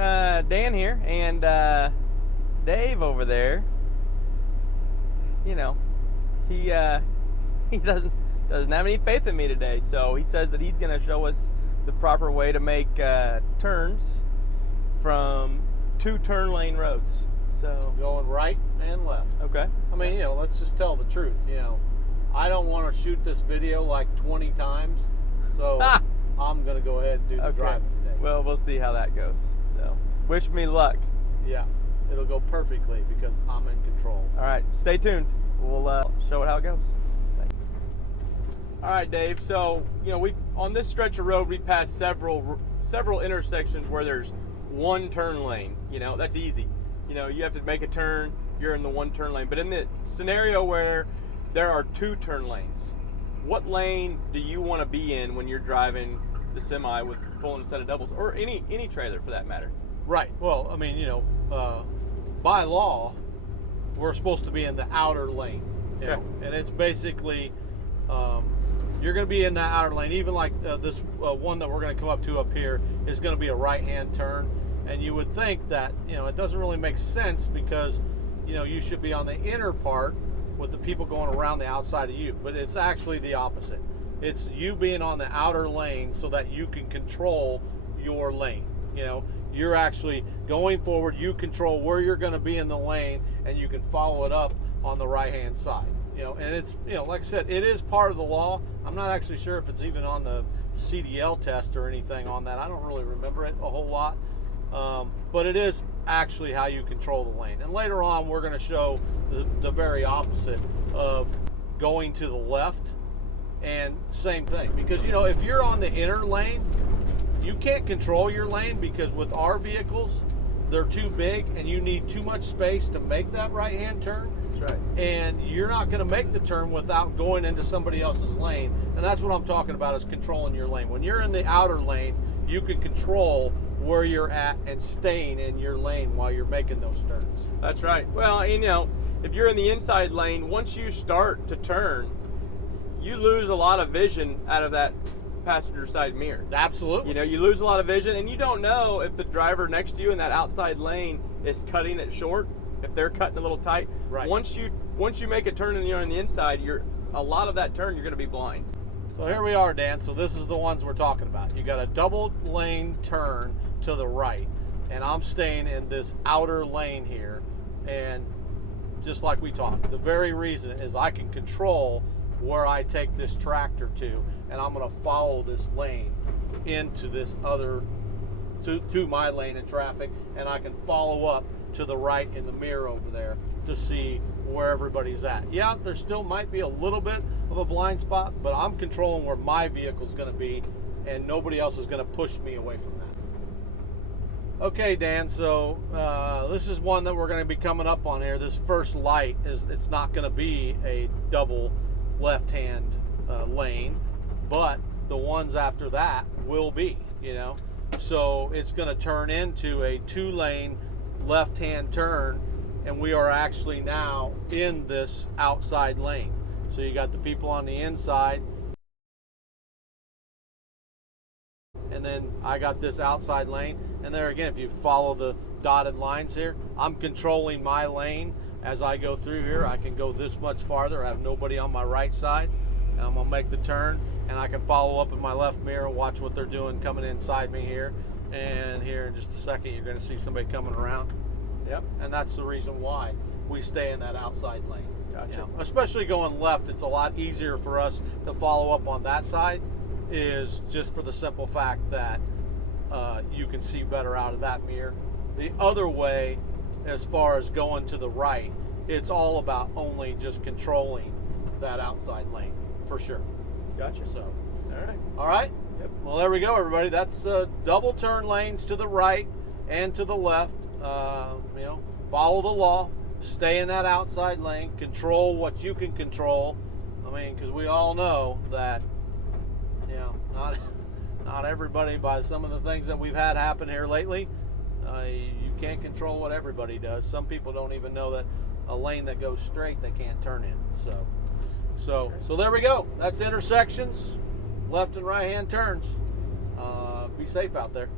Dan here, and Dave over there. You know, he he doesn't have any faith in me today. So he says that he's going to show us the proper way to make turns from 2 turn lane roads. So going right and left. Okay. I mean, let's just tell the truth. I don't want to shoot this video like 20 times, so I'm going to go ahead and do the driving today. Well, we'll see how that goes. So wish me luck. Yeah, it'll go perfectly because I'm in control. All right, stay tuned. We'll show it how it goes. Thanks. All right, Dave. So we on this stretch of road we passed several intersections where there's 1 turn lane. That's easy. You have to make a turn. You're in the 1 turn lane. But in the scenario where there are 2 turn lanes, what lane do you want to be in when you're driving the semi with pulling a set of doubles, or any trailer for that matter? Right. Well, I mean, by law, we're supposed to be in the outer lane. Okay. And it's basically you're going to be in that outer lane. Even like this one that we're going to come up to up here is going to be a right-hand turn, and you would think that it doesn't really make sense because you should be on the inner part with the people going around the outside of you, but it's actually the opposite. It's you being on the outer lane so that you can control your lane. You're actually going forward, you control where you're going to be in the lane, and you can follow it up on the right hand side. And it's like I said, it is part of the law. I'm not actually sure if it's even on the CDL test or anything on that. I don't really remember it a whole lot, but it is actually how you control the lane. And later on we're going to show the very opposite of going to the left, and same thing, because if you're on the inner lane, you can't control your lane because with our vehicles, they're too big and you need too much space to make that right-hand turn. That's right. And you're not going to make the turn without going into somebody else's lane. And that's what I'm talking about, is controlling your lane. When you're in the outer lane, you can control where you're at and staying in your lane while you're making those turns. That's right. Well, if you're in the inside lane, once you start to turn, you lose a lot of vision out of that passenger side mirror. Absolutely. You lose a lot of vision, and you don't know if the driver next to you in that outside lane is cutting it short, if they're cutting a little tight. Right. Once you make a turn and you're on the inside, a lot of that turn you're going to be blind. So here we are, Dan. So this is the ones we're talking about. You got a double lane turn to the right, and I'm staying in this outer lane here. And just like we talked, the very reason is I can control where I take this tractor to, and I'm going to follow this lane into this other to my lane of traffic, and I can follow up to the right in the mirror over there to see where everybody's at. Yeah, there still might be a little bit of a blind spot, but I'm controlling where my vehicle is going to be, and nobody else is going to push me away from that. Okay, Dan, so this is one that we're going to be coming up on here. This first light it's not going to be a double left-hand lane, but the ones after that will be, so it's going to turn into a 2-lane left-hand turn, and we are actually now in this outside lane. So you got the people on the inside, and then I got this outside lane. And there again, if you follow the dotted lines here, I'm controlling my lane. As I go through here, I can go this much farther. I have nobody on my right side, and I'm gonna make the turn, and I can follow up in my left mirror and watch what they're doing coming inside me here. And here in just a second, you're gonna see somebody coming around. Yep. And that's the reason why we stay in that outside lane. Gotcha. Especially going left, it's a lot easier for us to follow up on that side, is just for the simple fact that you can see better out of that mirror. The other way, as far as going to the right, it's all about only just controlling that outside lane, for sure. Gotcha. So, all right. Yep. Well, there we go, everybody. That's double turn lanes to the right and to the left. Follow the law, stay in that outside lane, control what you can control. I mean, because we all know that, not everybody, by some of the things that we've had happen here lately, you can't control what everybody does. Some people don't even know that a lane that goes straight they can't turn in. So there we go. That's intersections, left and right hand turns. Be safe out there.